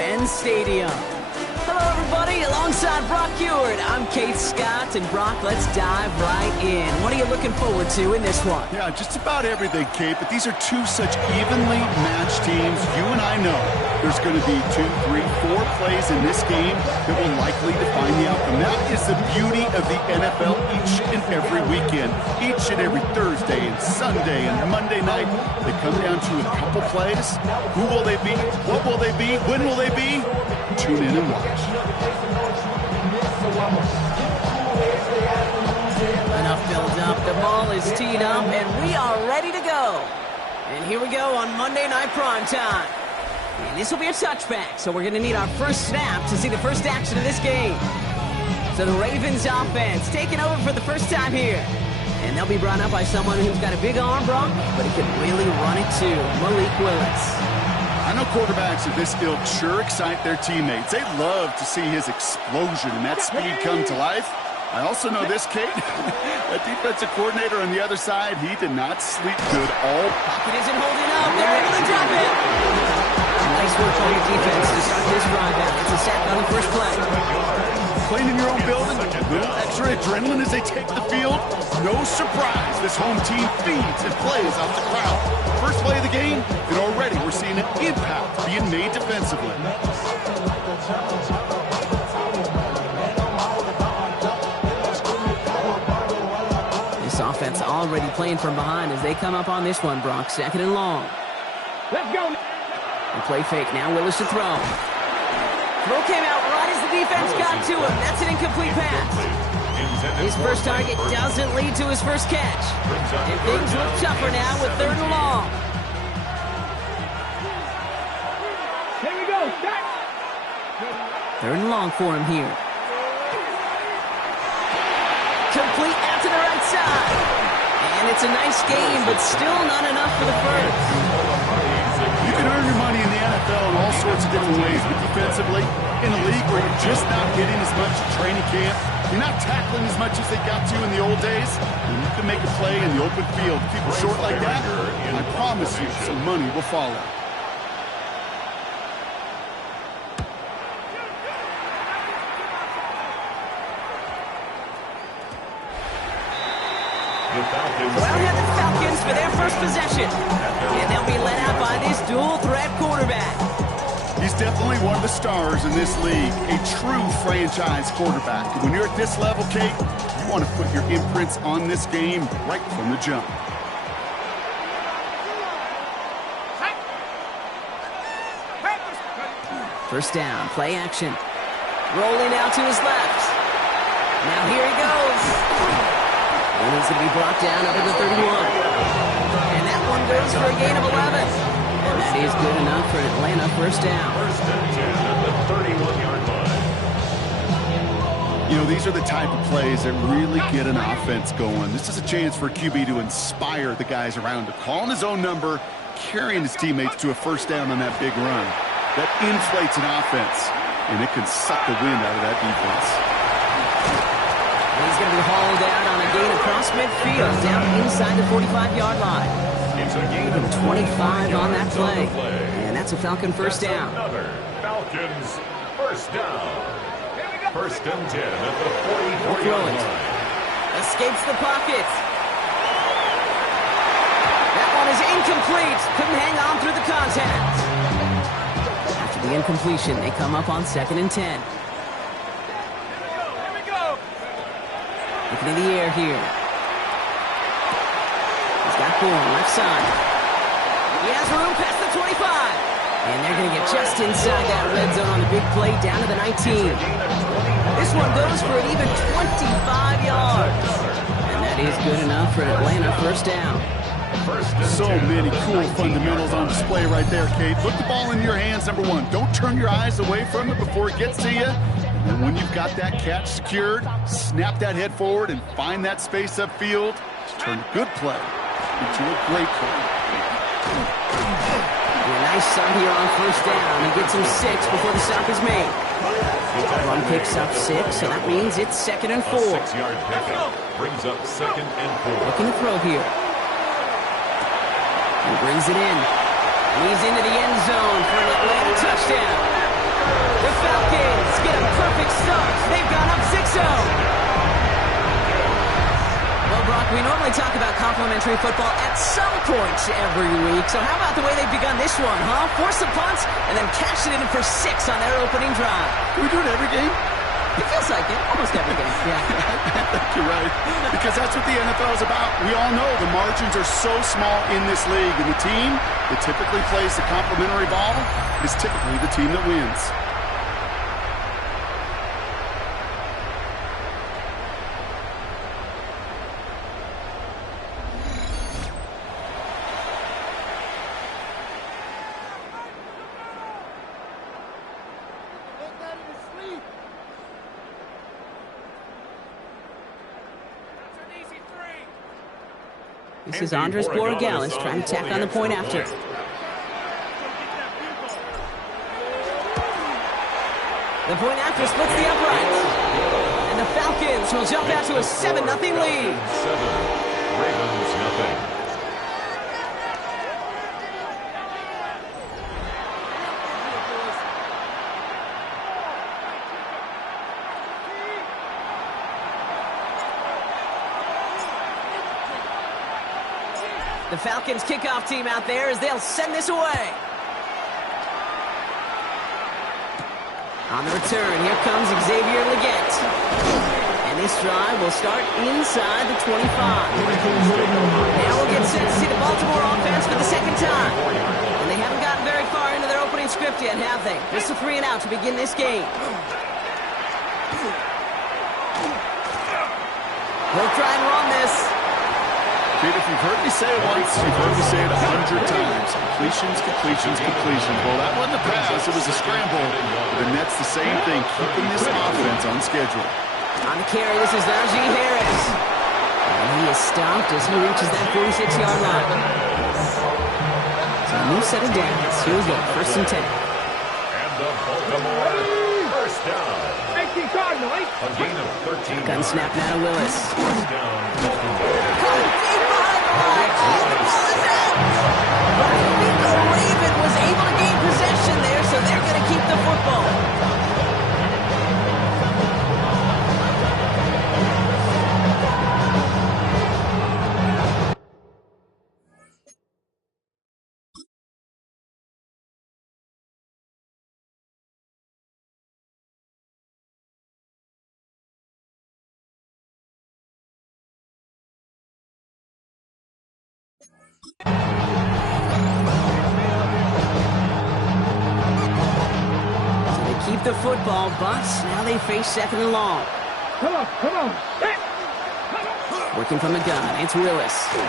Mercedes-Benz Stadium. Hello, everybody. Alongside Brock Ewart, I'm Keith Scott. And Brock, let's dive right in. What are you looking forward to in this one? Yeah, just about everything, Kate, but these are two such evenly matched teams. You and I know there's going to be 2, 3, 4 plays in this game that will likely define the outcome. That is the beauty of the NFL each and every weekend. Each and every Thursday and Sunday and Monday night, they come down to a couple plays. Who will they be? What will they be? When will they be? Tune in and watch. Enough build up. The ball is teed up, and we are ready to go. And here we go on Monday Night Primetime. And this will be a touchback, so we're going to need our first snap to see the first action of this game. So the Ravens offense taking over for the first time here. And they'll be brought up by someone who's got a big arm, Brock, but he can really run it too, Malik Willis. I know quarterbacks of this ilk sure excite their teammates. They love to see his explosion and that speed come to life. I also know this, Kate. That defensive coordinator on the other side, he did not sleep good all. Pocket isn't holding up. They're able to drop it. Nice work on your defense to start this drive out. It's a sack on the first play. Playing in your own building, a little extra adrenaline as they take the field. No surprise, this home team feeds and plays off the crowd. First play of the game, and already we're seeing an impact being made defensively. This offense already playing from behind as they come up on this one, Brock. Second and long. Let's go. And play fake. Now Willis to throw. Throw came out right as the defense got to him. That's an incomplete pass. His first target doesn't lead to his first catch. And things look tougher now with third and long. Here we go. Start. Third and long for him here. Complete out to the right side. And it's a nice game, but still not enough for the first. You can earn your money in the NFL in all sorts of different ways, but defensively, in a league where you're just not getting as much at training camp, you're not tackling as much as they got to in the old days, and you can make a play in the open field. People short like that, and I promise you, some money will follow. Well, here are the Falcons for their first possession. And they'll be led out by this dual-threat quarterback. He's definitely one of the stars in this league, a true franchise quarterback. And when you're at this level, Kate, you want to put your imprints on this game right from the jump. First down, play action. Rolling out to his left. Now here he goes. And he's going to be brought down up at the 31. And that one goes for a gain of 11. And that is good enough for an Atlanta first down. First and 10 at the 31-yard line. You know, these are the type of plays that really get an offense going. This is a chance for a QB to inspire the guys around him. Calling his own number, carrying his teammates to a first down on that big run. That inflates an offense, and it can suck the wind out of that defense. He's going to be hauled out on a gain across midfield, down inside the 45-yard line. It's a gain of 25 on that play. And that's a Falcon first down. Another Falcons first down. First and 10 at the 44-yard line. Escapes the pocket. That one is incomplete. Couldn't hang on through the contact. After the incompletion, they come up on second and 10. Looking in the air here. He's got Bourne, left side. He has room past the 25. And they're going to get just inside that red zone on the big play down to the 19. This one goes for an even 25 yards. And that is good enough for an Atlanta first down. So many cool fundamentals on display right there, Kate. Put the ball in your hands, number one. Don't turn your eyes away from it before it gets to you. And when you've got that catch secured, snap that head forward and find that space upfield. Turn a good play into a great play. A nice start here on first down. He gets him 6 before the stop is made. Run picks up 6, so that means it's second and 4. 6-yard pickup brings up second and 4. Looking to throw here. He brings it in. He's into the end zone for an Atlanta touchdown. complimentary football at some point every week. So how about the way they've begun this one, huh? Force some punts and then cash it in for 6 on their opening drive. Can we do it every game? It feels like it. Almost every game, yeah. I think you're right. Because that's what the NFL is about. We all know the margins are so small in this league. And the team that typically plays the complimentary ball is typically the team that wins. This is Andres Borregales trying to tack on the point after. The point after splits the uprights. And the Falcons will jump out to a 7-0 lead. 7, Ravens nothing. The Falcons kickoff team out there as they'll send this away. On the return, here comes Xavier Legette. And this drive will start inside the 25. Now we'll get set to see the Baltimore offense for the second time. And they haven't gotten very far into their opening script yet, have they? Just a 3 and out to begin this game. They'll try and run this. Kid, if you've heard me say it once, you've heard me say it 100 times. Completions, completions, completions. Well, that wasn't a pass. It was a scramble. The Nets the same thing, keeping this offense on schedule. On the carry, this is Najee Harris. And he is stopped as he reaches that 46-yard line. So a new set of downs. Here we go, 1st and 10. And the Baltimore first down. 18 Cardinal, A gain of 13. Gun snap now to Willis. First down. The Raven was able to gain possession there, so they're going to keep the football. Keep the football, but now they face 2nd and long. Come on. Working from the gun, it's Willis. And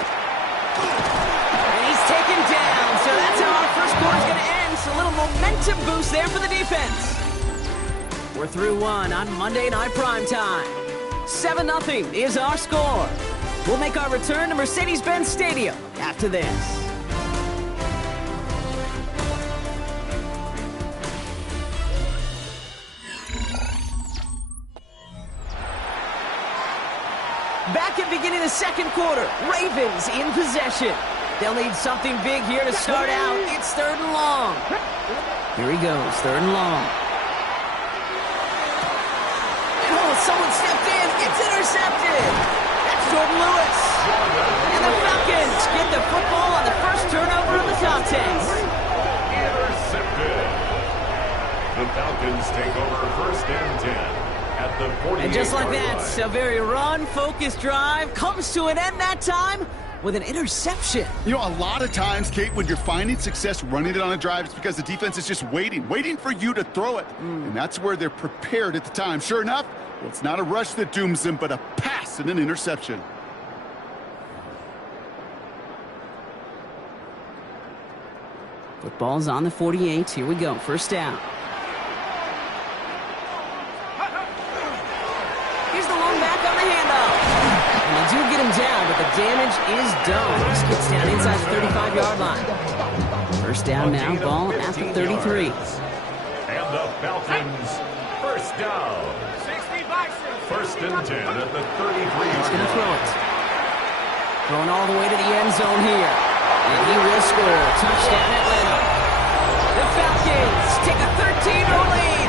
he's taken down, so that's how our first quarter's going to end. So a little momentum boost there for the defense. We're through 1 on Monday Night Primetime. 7-0 is our score. We'll make our return to Mercedes-Benz Stadium after this. Back at beginning of the 2nd quarter, Ravens in possession. They'll need something big here to start out. It's 3rd and long. Here he goes, 3rd and long. And someone stepped in. It's intercepted. That's Jordan Lewis. And the Falcons get the football on the first turnover of the contest. Intercepted. The Falcons take over 1st and 10. And just like that, a very run-focused drive comes to an end that time with an interception. You know, a lot of times, Kate, when you're finding success running it on a drive, it's because the defense is just waiting for you to throw it. And that's where they're prepared at the time. Sure enough, well, it's not a rush that dooms them, but a pass and an interception. Football's on the 48. Here we go, 1st down. Do get him down, but the damage is done. He gets down inside the 35-yard line. 1st down now, ball at the 33. And the Falcons, 1st down. 1st and 10 at the 33-yard line. He's going to throw it. Throwing all the way to the end zone here. And he will score. Touchdown, Atlanta. The Falcons take a 13-0 lead.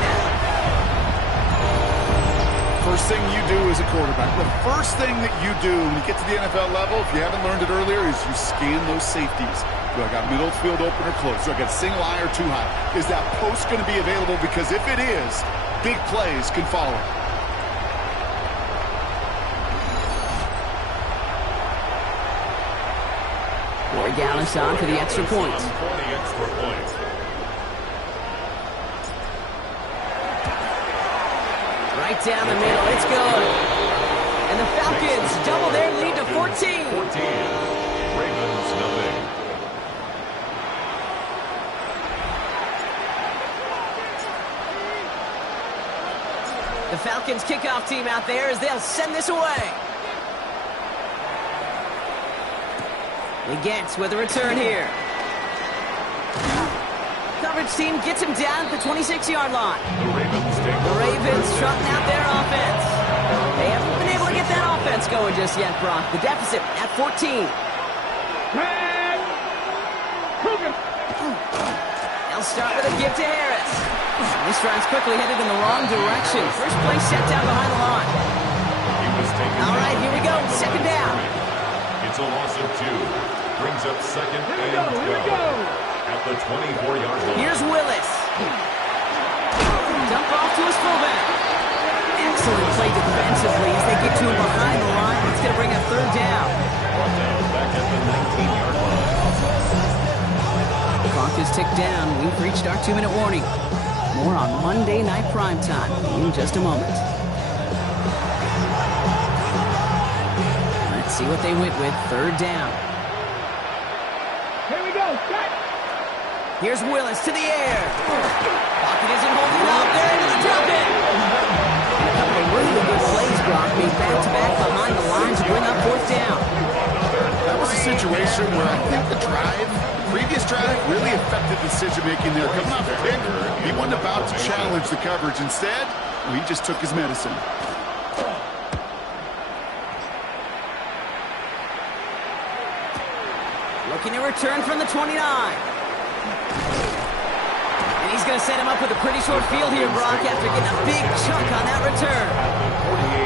1st first thing you do as a quarterback, the first thing that you do when you get to the NFL level, if you haven't learned it earlier, is you scan those safeties. Do I got middle field open or close? Do I got single high or too high? Is that post going to be available? Because if it is, big plays can follow. Dallas on for the extra point. Right down the middle, it's good. And the Falcons double their lead to 14. Ravens nothing. The Falcons kickoff team out there as they'll send this away. Against with a return here. Coverage team gets him down at the 26-yard line. The Ravens trotting out their offense. They haven't been able to get that offense going just yet, Brock. The deficit at 14. They'll start with a give to Harris. This drive's quickly headed in the wrong direction. First play set down behind the line. All right, here we go. Second down. It's a loss of 2. Brings up second and 12. At the 24-yard line. Here's Willis. Dump off to his fullback. Excellent play defensively as they get to him behind the line. It's going to bring up third down. Back at the 19-yard line. The clock is ticked down. We've reached our 2-minute warning. More on Monday Night Primetime in just a moment. Let's see what they went with. Third down. Here we go. Set. Here's Willis to the air. Pocket isn't holding up. They're able to drop it. And a couple of really good plays, Brock, made back-to-back behind the line to bring up fourth down. That was a situation where I think the previous drive, really affected decision-making there. Coming off the pick, he wasn't about to challenge the coverage. Instead, he just took his medicine. Looking to return from the 29. And he's going to set him up with a pretty short field here, Brock, after getting a big chunk on that return.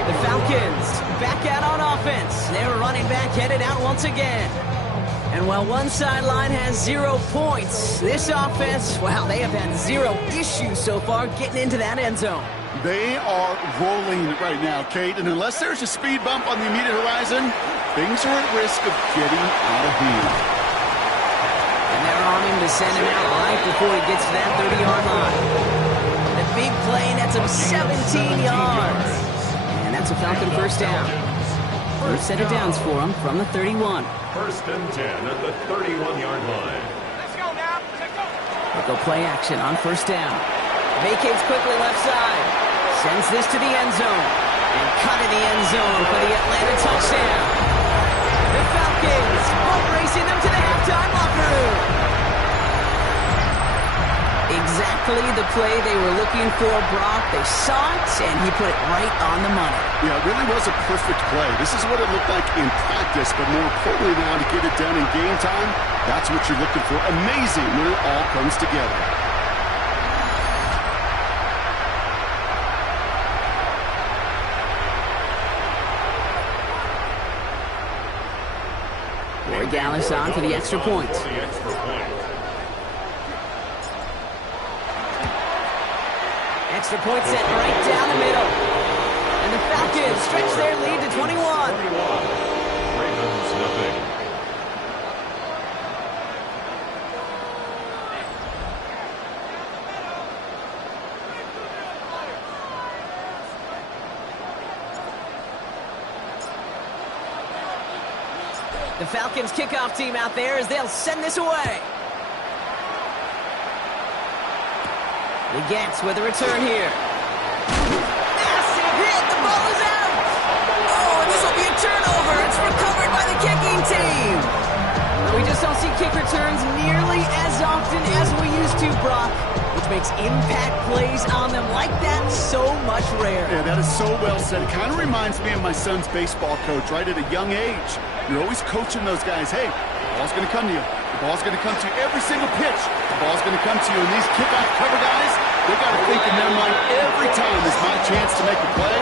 The Falcons back out on offense. Their running back headed out once again. And while one sideline has 0 points, this offense, wow, they have had 0 issues so far getting into that end zone. They are rolling right now, Kate, and unless there's a speed bump on the immediate horizon, things are at risk of getting out of hand. And they're on him to send him out right before he gets to that 30-yard line. The big play nets him 17 yards. And that's a Falcon first down. First set of downs for him from the 31. First and 10 at the 31-yard line. Let's go now. Let's go. They'll go play action on first down. Vacates quickly left side. Sends this to the end zone. And cut in the end zone for the Atlanta touchdown. The Falcons boat racing them to the halftime locker room. Exactly the play they were looking for, Brock. They saw it, and he put it right on the money. Yeah, it really was a perfect play. This is what it looked like in practice, but more importantly now to get it done in game time, that's what you're looking for. Amazing when it all comes together. Dallas on for the extra point. Extra point set right down the middle. And the Falcons stretch their lead to 21. Ravens nothing. The Falcons kickoff team out there as they'll send this away. Against with a return here. Massive hit. The ball is out. Oh, and this will be a turnover. It's recovered by the kicking team. We just don't see kick returns nearly as often as we used to, Brock, which makes impact plays on them like that so much rarer. Yeah, that is so well said. It kind of reminds me of my son's baseball coach, right at a young age. You're always coaching those guys, hey, the ball's going to come to you. The ball's going to come to you every single pitch. The ball's going to come to you. And these kickoff cover guys, they got to think in their mind every time is my chance to make a play.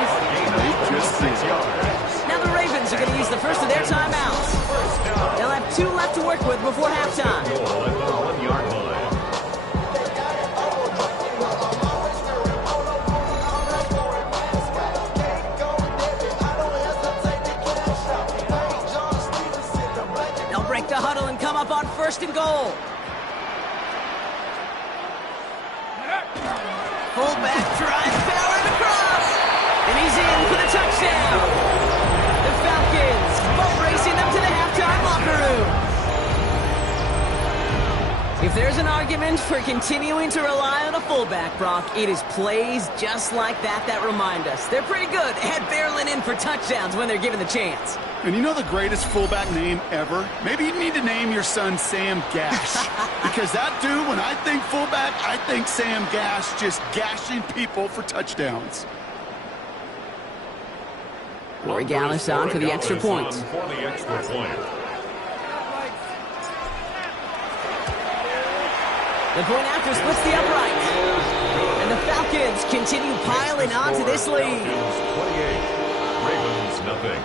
They 6 yards. Now the Ravens are going to use the first of their timeouts. They'll have 2 left to work with before halftime. Goal at the 1-yard line. They'll break the huddle and come up on 1st and goal. Fullback drive, powered across. And he's in for the touchdown. The Falcons boat racing up to the halftime locker room. If there's an argument for continuing to rely on a fullback, Brock, it is plays just like that remind us. They're pretty good at barreling in for touchdowns when they're given the chance. And you know the greatest fullback name ever? Maybe you need to name your son Sam Gash. Because that dude, when I think fullback, I think Sam Gash just gashing people for touchdowns. Corey Gallis on for the extra point. For the extra point. The point after splits the upright. And the Falcons continue piling on to this lead. 28, Ravens nothing.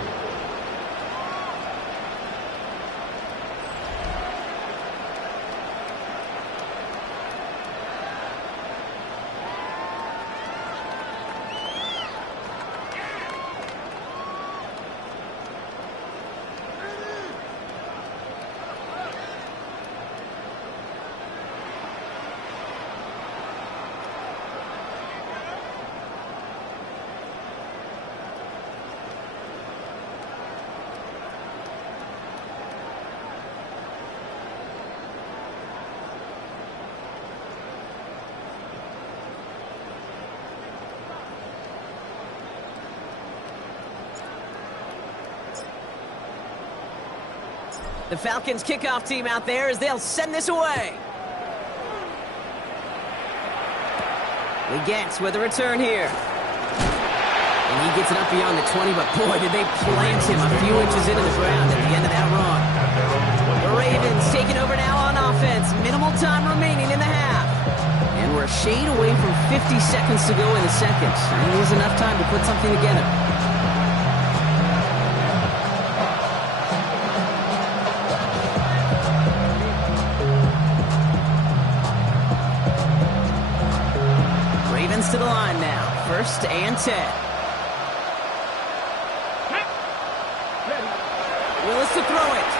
The Falcons kickoff team out there as they'll send this away. Legets with a return here. And he gets it up beyond the 20, but boy, did they plant him a few inches into the ground at the end of that run. The Ravens taking over now on offense. Minimal time remaining in the half. And we're a shade away from 50 seconds to go in the second. And there's enough time to put something together. To the line now. 1st and 10. Willis to throw it.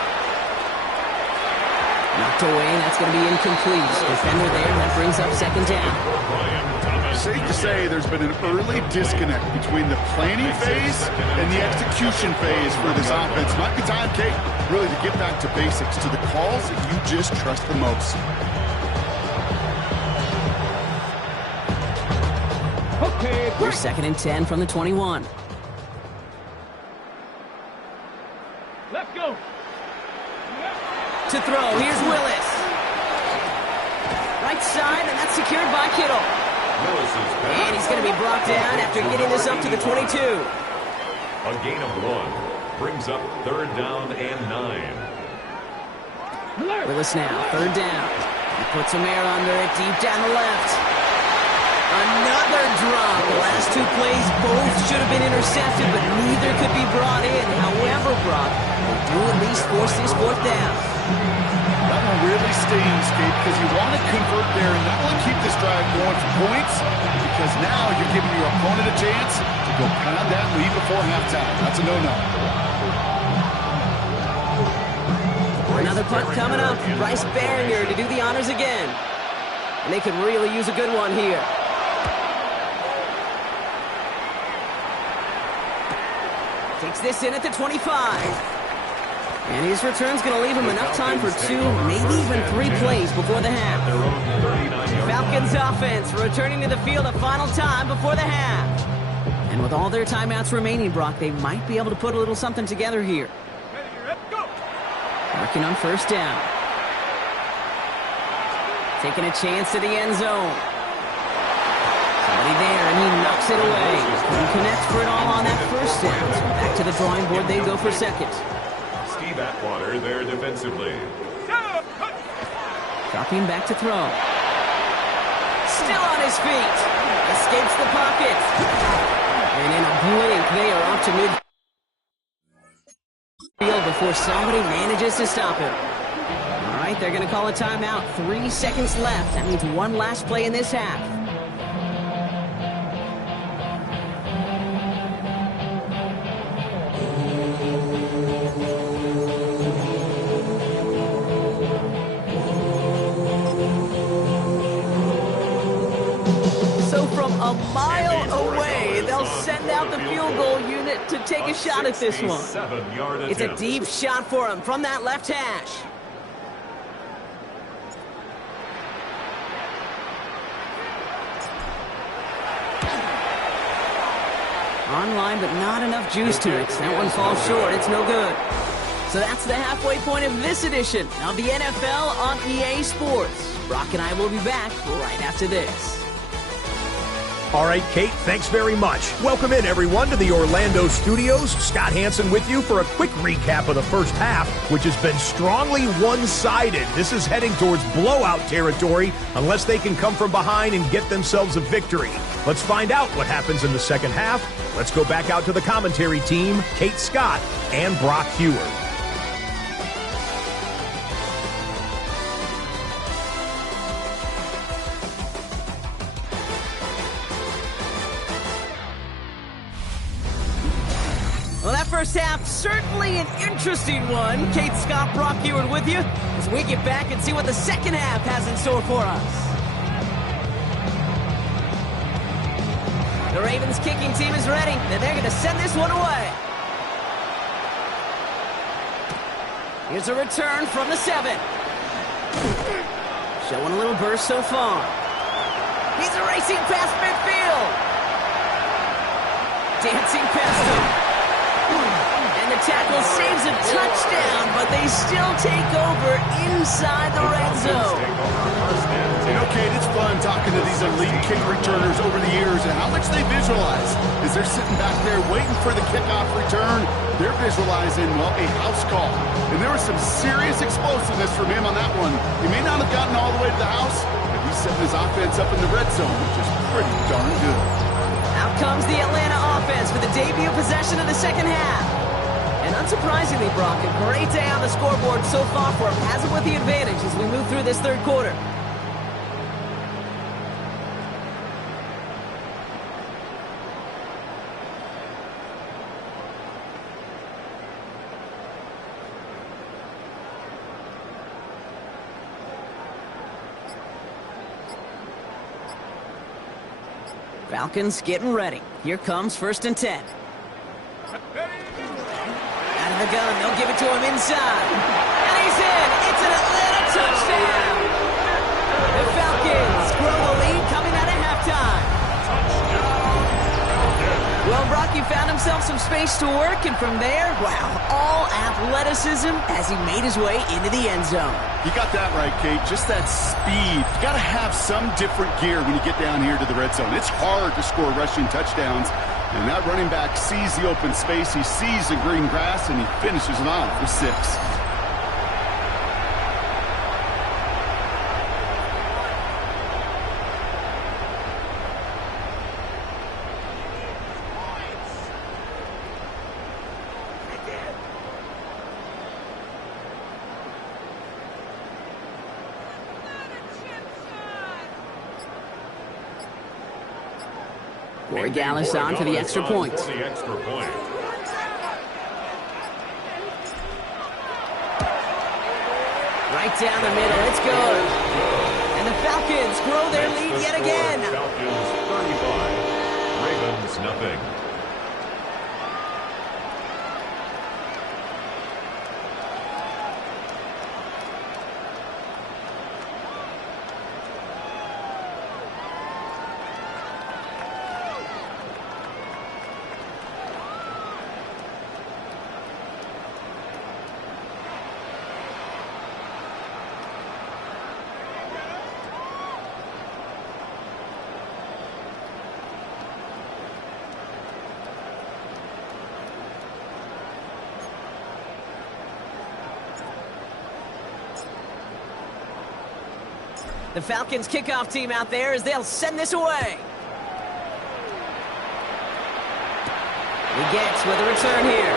Knocked away. That's going to be incomplete. Defender there. That brings up 2nd down. Safe to say there's been an early disconnect between the planning phase and the execution phase for this offense. Might be time, Kate, really to get back to basics, to the calls that you just trust the most. Here's 2nd and 10 from the 21. Let's go. To throw, here's Willis. Right side, and that's secured by Kittle. And he's going to be brought down after getting this up to the 22. A gain of 1 brings up 3rd down and 9. Willis now, 3rd down. He puts some air under it, deep down the left. Another drop. The last 2 plays both should have been intercepted, but neither could be brought in. However, Brock, they do at least force this 4th down. That one really stings, Kate, because you want to convert there and not only keep this drive going for points, because now you're giving your opponent a chance to go pound that lead before halftime. That's a no-no. Another punt coming up. Bryce Barringer to do the honors again. And they could really use a good one here. Takes this in at the 25. And his return's going to leave him enough time for 2, maybe even 3 plays before the half. Falcons offense returning to the field a final time before the half. And with all their timeouts remaining, Brock, they might be able to put a little something together here. Working on 1st down. Taking a chance to the end zone. Somebody there, and he knocks it away. Couldn't connect for it all on that 1st down. So back to the drawing board they go for 2nd. Steve Atwater there defensively. Dropping back to throw. Still on his feet. Escapes the pocket. And in a blink, they are up to midfield before somebody manages to stop him. All right, they're going to call a timeout. 3 seconds left. That means one last play in this half. So from a mile away, they'll send out the field goal unit to take a shot at this one. It's a deep shot for him from that left hash. Online, but not enough juice to it. That one falls short. It's no good. So that's the halfway point of this edition of the NFL on EA Sports. Brock and I will be back right after this. All right, Kate, thanks very much. Welcome in, everyone, to the Orlando studios. Scott Hansen with you for a quick recap of the first half, which has been strongly one-sided. This is heading towards blowout territory unless they can come from behind and get themselves a victory. Let's find out what happens in the second half. Let's go back out to the commentary team, Kate Scott and Brock Heward. Well, that first half, certainly an interesting one. Kate Scott, Brock Heward with you as we get back and see what the second half has in store for us. The Ravens kicking team is ready, and they're going to send this one away. Here's a return from the 7. Showing a little burst so far. He's racing past midfield. Dancing past him. And the tackle saves a touchdown, but they still take over inside the red zone. You know, Kate, it's fun talking to these elite kick returners over the years and how much they visualize. As they're sitting back there waiting for the kickoff return, they're visualizing, well, a house call. And there was some serious explosiveness from him on that one. He may not have gotten all the way to the house, but he's setting his offense up in the red zone, which is pretty darn good. Out comes the Atlanta offense for the debut possession of the second half. And unsurprisingly, Brock, a great day on the scoreboard so far for him. Has him with the advantage as we move through this third quarter. Falcons getting ready. Here comes 1st and 10. Out of the gun, they'll give it to him inside. And he's in. It's an Atlanta touchdown. The Falcons grow the lead coming out of halftime. Well, Brock, he found himself some space to work, and from there, wow, all athleticism as he made his way into the end zone. You got that right, Kate. Just that speed. You got to have some different gear when you get down here to the red zone. It's hard to score rushing touchdowns. And that running back sees the open space. He sees the green grass, and he finishes it off with 6. Corey Gallis on to the extra point. Right down the middle. It's good. And the Falcons grow their lead yet again. Falcons 35, Ravens nothing. The Falcons kickoff team out there as they'll send this away. He gets with a return here.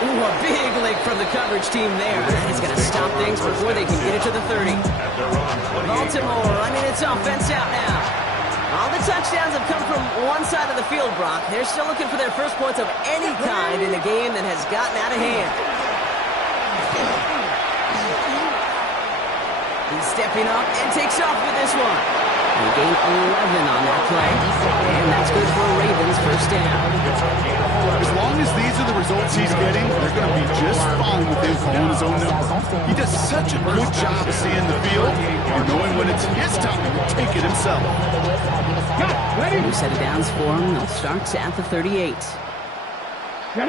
Ooh, a big lick from the coverage team there. He's going to stop things before they can get it to the 30. Baltimore, I mean, it's offense out now. All the touchdowns have come from one side of the field, Brock. They're still looking for their first points of any kind in a game that has gotten out of hand. He's stepping up and takes off with this one. He gained 11 on that play, and that's good for a Ravens first down. As long as these are the results he's getting, they're going to be just fine with him calling his own number. He does such a good job of seeing the field and knowing when it's his time to take it himself. New set of downs for him. They'll start at the 38. Out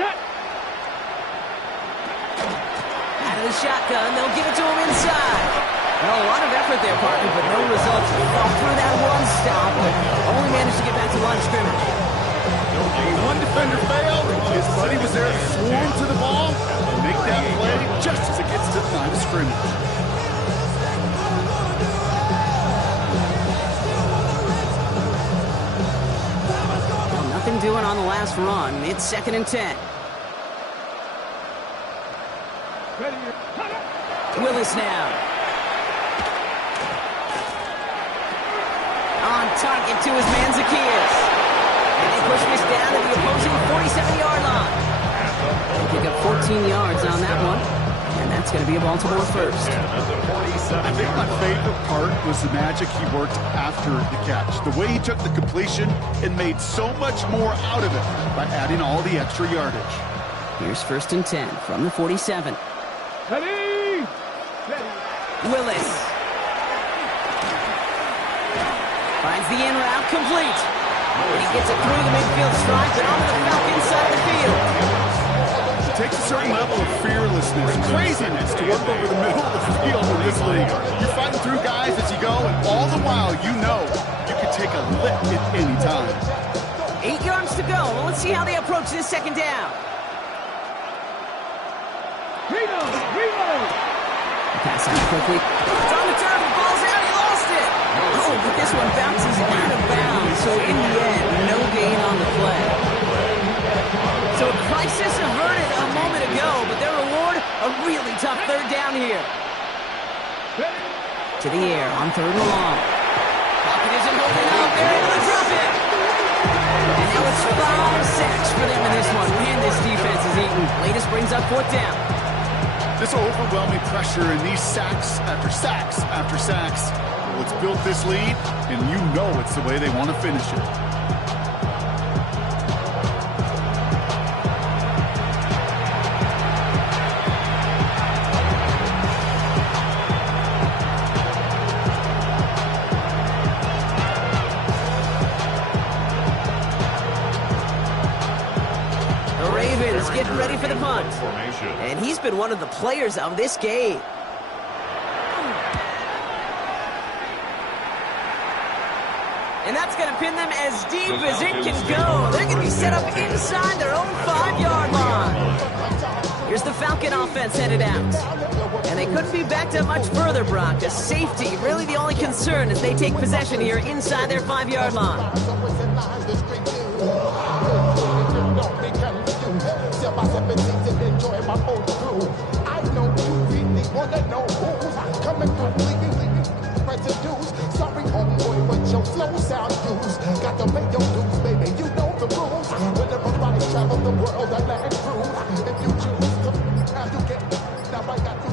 of the shotgun, they'll give it to him inside. Well, a lot of effort there, partner, but no results. Fell through that one stop, but only managed to get back to line of scrimmage. One defender failed. His buddy was there to swarm to the ball and make that play just as it gets to the line of scrimmage. Well, nothing doing on the last run. It's 2nd and 10. Willis now. On target to his man Zacchaeus. And they push this down to the opposing 47-yard line. They pick up 14 yards on that one. And that's going to be a Baltimore first. I think my favorite part was the magic he worked after the catch. The way he took the completion and made so much more out of it by adding all the extra yardage. Here's 1st and 10 from the 47. Willis. Finds the in route complete. And he gets it through the midfield stripe and onto the Falcons side of the field. It takes a certain level of fearlessness and craziness to work over the middle of the field in this league. You're fighting through guys as you go, and all the while you know you can take a lick at any time. 8 yards to go. Well, let's see how they approach this 2nd down. Pass out quickly. It's on the turf. The ball's out. He lost it. Oh, but this one bounces out of bounds. So in the end, no gain on the play. So a crisis averted a moment ago, but their reward, a really tough 3rd down here. To the air on 3rd and long. Pocket isn't holding up. They're able to drop it. And now it's 5 sacks for them in this one. Man, this defense is eating. Latest brings up 4th down. This overwhelming pressure and these sacks after sacks after sacks, well, it's built this lead, and you know it's the way they want to finish it. Getting ready for the punt. And he's been one of the players of this game. And that's going to pin them as deep as it can go. They're going to be set up inside their own 5-yard line. Here's the Falcon offense headed out. And they couldn't be backed up much further, Brock. A safety, really the only concern as they take possession here inside their 5-yard line. I know you really wanna know who's coming through, leaving residues. Sorry, homeboy, but your flow sound used. Got to pay your dues, baby. You know the rules. Whenever I travel the world, I land through. If you choose to have to get now, I got to.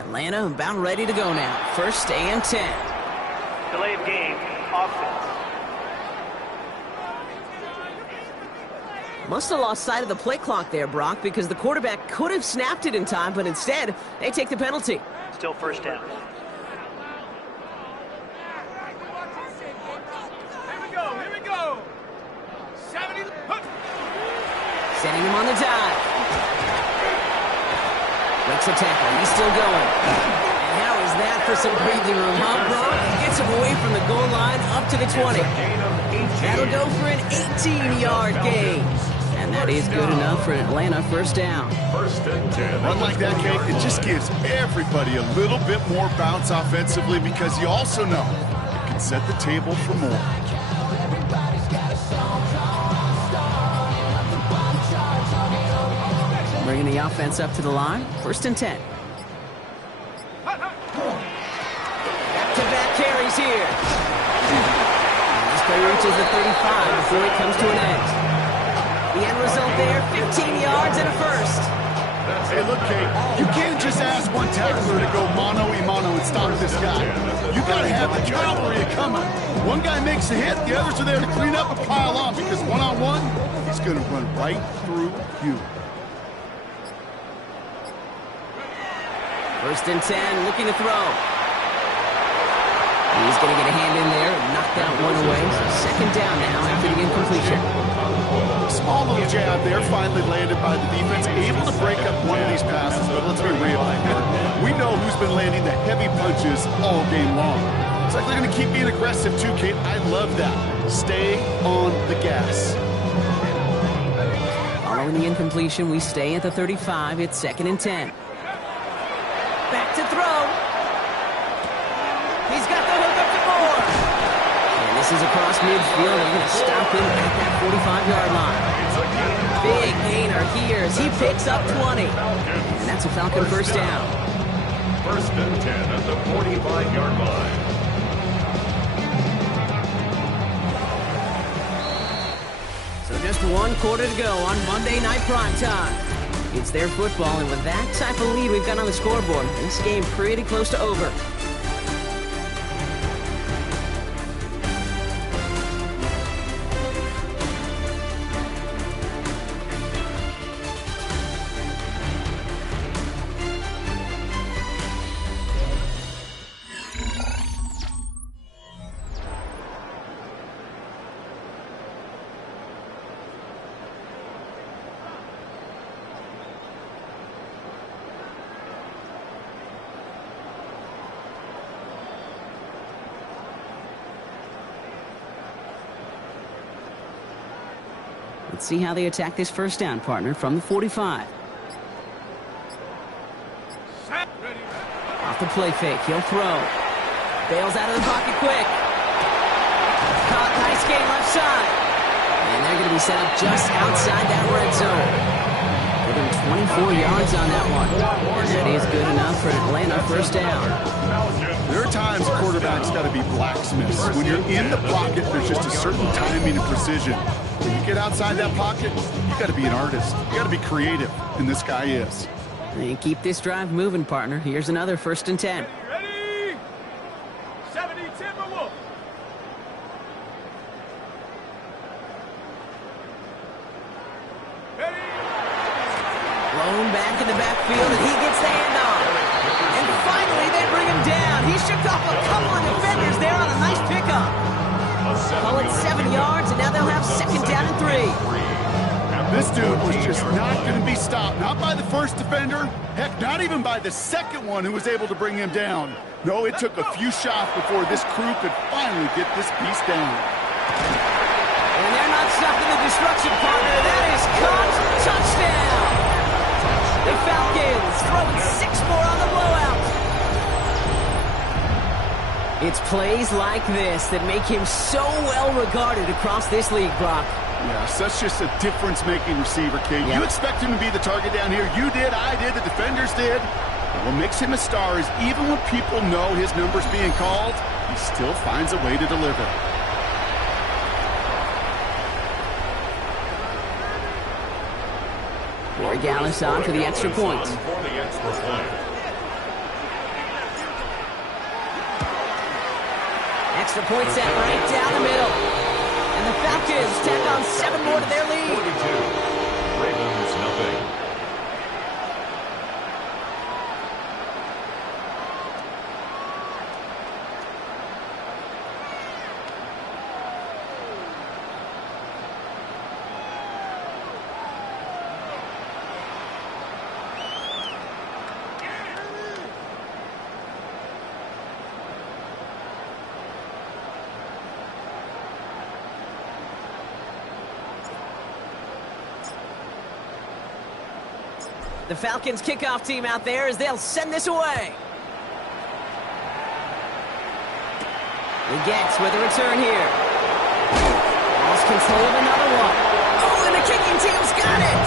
Atlanta about ready to go now. 1st and 10. Delay of game, offense. Must have lost sight of the play clock there, Brock, because the quarterback could have snapped it in time, but instead, they take the penalty. Still 1st down. Here we go. 70. Setting him on the dive. Breaks a tackle. He's still going. And how is that for some breathing room, huh, Brock? He gets him away from the goal line up to the 20. That'll go for an 18-yard gain. And that is good enough for an Atlanta 1st down. 1st and 10. Run like that, Kate, it just gives everybody a little bit more bounce offensively because you also know it can set the table for more. Bringing the offense up to the line. 1st and 10. Back-to-back carries here. This play reaches the 35 before it comes to an end. The end result there, 15 yards and a first. Hey, look, Kate, you can't just ask one tackler to go mano-a-mano and stop this guy. You got to have the cavalry coming. One guy makes a hit, the others are there to clean up and pile on, because one-on-one, he's going to run right through you. 1st and 10, looking to throw. He's going to get a hand in there and knock that one away. So 2nd down now after the incompletion. Small little jab there, finally landed by the defense. Able to break up one of these passes, but let's be real. We know who's been landing the heavy punches all game long. It's like they're going to keep being aggressive too, Kate. I love that. Stay on the gas. Following the incompletion, we stay at the 35. It's 2nd and 10. Back to throw. He's got the hook up to Moore. And this is across midfield. They're going to stop him at that 45-yard line. Big gainer here as he picks up 20. And that's a Falcon 1st down. 1st and 10 at the 45-yard line. So just 1 quarter to go on Monday Night Primetime. It's their football, and with that type of lead we've got on the scoreboard, this game pretty close to over. Let's see how they attack this 1st down, partner, from the 45. Off the play fake, he'll throw. Bails out of the pocket quick. Caught, nice gain left side. And they're going to be set up just outside that red zone. Give him 24 yards on that one. And that is good enough for an Atlanta 1st down. There are times a quarterback's got to be blacksmiths. When you're in the pocket, there's just a certain timing and precision. When you get outside that pocket, you got to be an artist. You got to be creative, and this guy is. And keep this drive moving, partner. Here's another 1st and 10. Ready? 70 Timberwolves. Ready? Blown back in the backfield, and he gets the handoff. And finally, they bring him down. He shook off a couple of defenders there on a nice pickup. Call it 7 yards, and now they'll have 2nd down and 3. This dude was just not going to be stopped. Not by the first defender. Heck, not even by the second one who was able to bring him down. No, it took a few shots before this crew could finally get this piece down. And they're not stopping the destruction, partner. That is caught. Touchdown. The Falcons throwing 6 more on the blowout. It's plays like this that make him so well regarded across this league, Brock. Yeah, such just a difference-making receiver, Kate. Yep. You expect him to be the target down here. You did, I did, the defenders did. But what makes him a star is even when people know his number's being called, he still finds a way to deliver. Corey Gallis on for the extra point. Extra point set right down the middle. And the Falcons tack on 7 more to their lead. 42. Ravens nothing. The Falcons kickoff team out there as they'll send this away. He gets with a return here. Lost control of another one. Oh, and the kicking team's got it!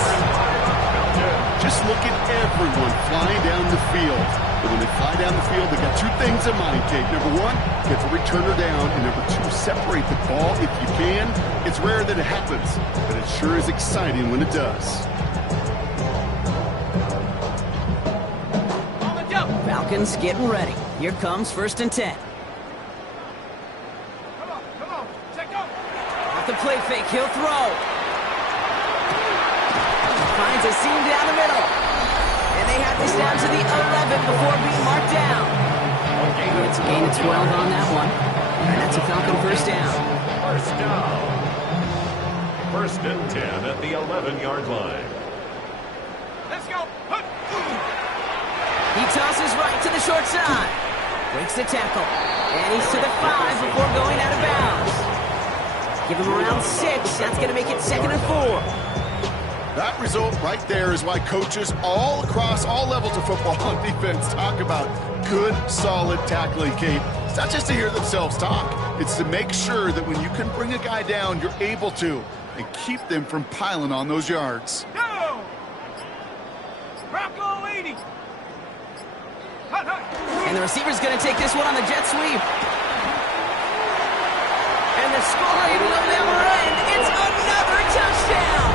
Just look at everyone flying down the field. But when they fly down the field, they got two things in mind, Kate. Number one, get the returner down. And number two, separate the ball if you can. It's rare that it happens, but it sure is exciting when it does. Falcons getting ready. Here comes 1st and 10. Come on, check out. Off the play fake, he'll throw. Finds a seam down the middle. And they have this down to the 11 before being marked down. It's a gain of 12 on that one. And that's a Falcon first down. First down. 1st and 10 at the 11-yard line. Let's go. Hup. He tosses right to the short side. Breaks the tackle. And he's to the 5 before going out of bounds. Give him around 6. That's going to make it 2nd and 4. That result right there is why coaches all across all levels of football on defense talk about good, solid tackling, Kate. It's not just to hear themselves talk. It's to make sure that when you can bring a guy down, you're able to, and keep them from piling on those yards. Go. Bronco 80. Hut, hut. And the receiver's going to take this one on the jet sweep. And the scoring will never end. It's another touchdown.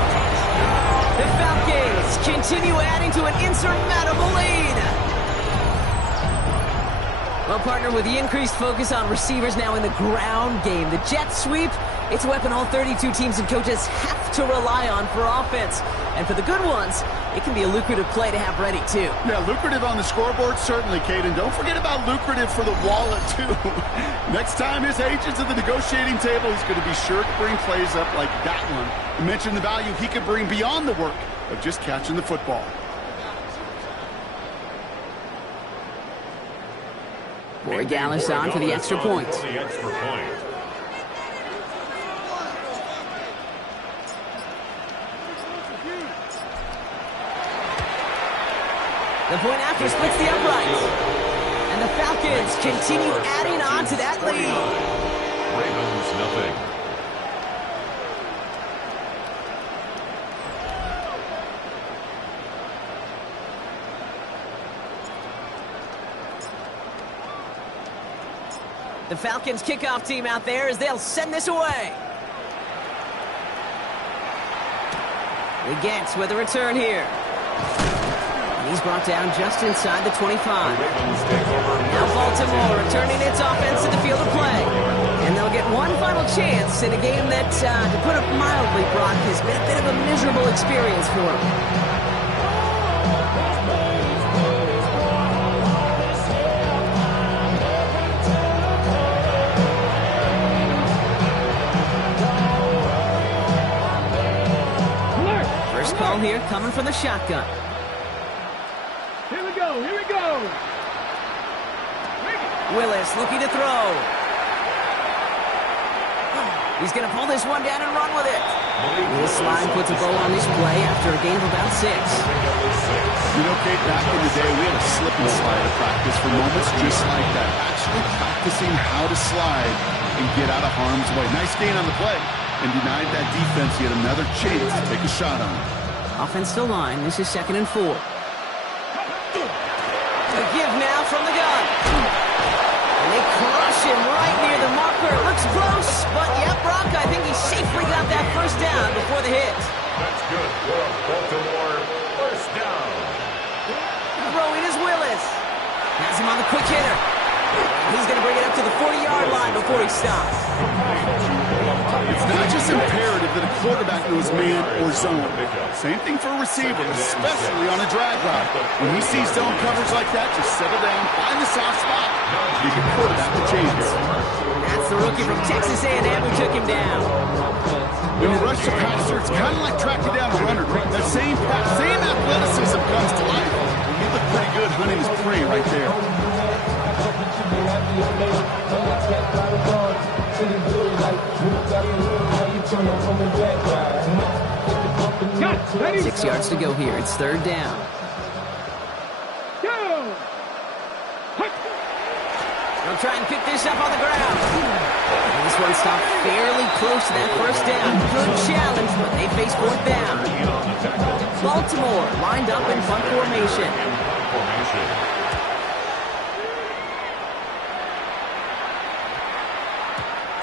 The Falcons continue adding to an insurmountable lead. Well, partner, with the increased focus on receivers now in the ground game, the jet sweep, it's a weapon all 32 teams and coaches have to rely on for offense. And for the good ones, it can be a lucrative play to have ready, too. Yeah, lucrative on the scoreboard, certainly, Kate. And don't forget about lucrative for the wallet, too. Next time his agent's at the negotiating table, he's going to be sure to bring plays up like that one. You mentioned the value he could bring beyond the work of just catching the football. Boy Gallis on for the extra point. The point after splits the uprights. And the Falcons continue adding on to that lead. Ravens nothing. The Falcons kickoff team out there as they'll send this away. Against with a return here. And he's brought down just inside the 25. Now Baltimore returning its offense to the field of play. And they'll get one final chance in a game that, to put it mildly, Brock, has been a bit of a miserable experience for them. Call here coming from the shotgun. Here we go. Willis looking to throw. He's going to pull this one down and run with it. This slide puts a bow on this play after a gain of about 6. You know, Kate, back in the day, we had a slip and slide at practice for moments just like that. Actually practicing how to slide and get out of harm's way. Nice gain on the play. And denied that defense yet another chance to take a shot on it. Offense still line. This is 2nd and 4. The give now from the gun. And they crush him right near the marker. Looks close, but yeah, Brock, I think he safely got that first down before the hit. That's good for Baltimore. First down. Throwing is Willis. Has him on the quick hitter. He's going to bring it up to the 40-yard line before he stops. It's not just imperative that a quarterback knows man or zone. Same thing for a receiver, especially on a drag route. When he sees zone coverage like that, just settle down, find the soft spot, give your quarterback a chance. That's the rookie from Texas A&M who took him down. In a rush to passer, it's kind of like tracking down a runner. That same athleticism comes to life. He looked pretty good hunting his prey right there. 6 yards to go here. It's 3rd down. Go. They'll try and pick this up on the ground. And this one stopped fairly close to that first down. Good challenge, but they face fourth down. Baltimore lined up in punt formation.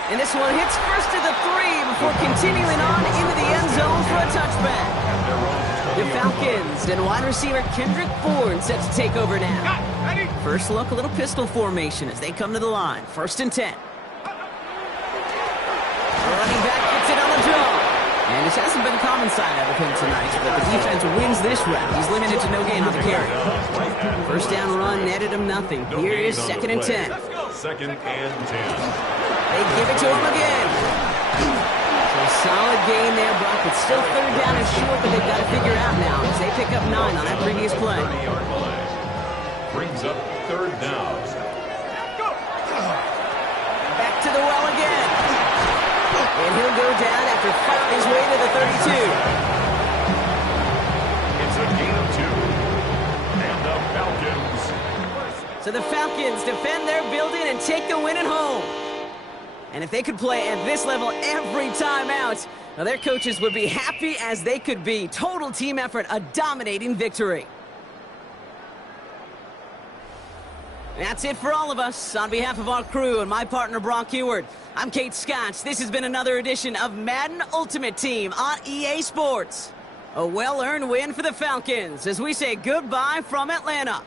And this one hits first to the 3 before continuing on into the end zone for a touchback. The Falcons and wide receiver Kendrick Bourne set to take over now. First look, a little pistol formation as they come to the line. 1st and 10. Running back gets it on the draw. And this hasn't been a common side out of him tonight, but the defense wins this round. He's limited to no gain on the carry. First down run netted him nothing. Here is 2nd and 10. 2nd and 10. They give it to him again. So a solid gain there, Brock. It's still 3rd down and short, but they've got to figure out now as they pick up 9 on that previous play. 30-yard line. Brings up 3rd down. Back to the well again. And he'll go down after fighting his way to the 32. It's a gain of 2. And the Falcons. So the Falcons defend their building and take the win at home. And if they could play at this level every time out, now their coaches would be happy as they could be. Total team effort, a dominating victory. That's it for all of us. On behalf of our crew and my partner, Brock Heward, I'm Kate Scotch. This has been another edition of Madden Ultimate Team on EA Sports. A well-earned win for the Falcons as we say goodbye from Atlanta.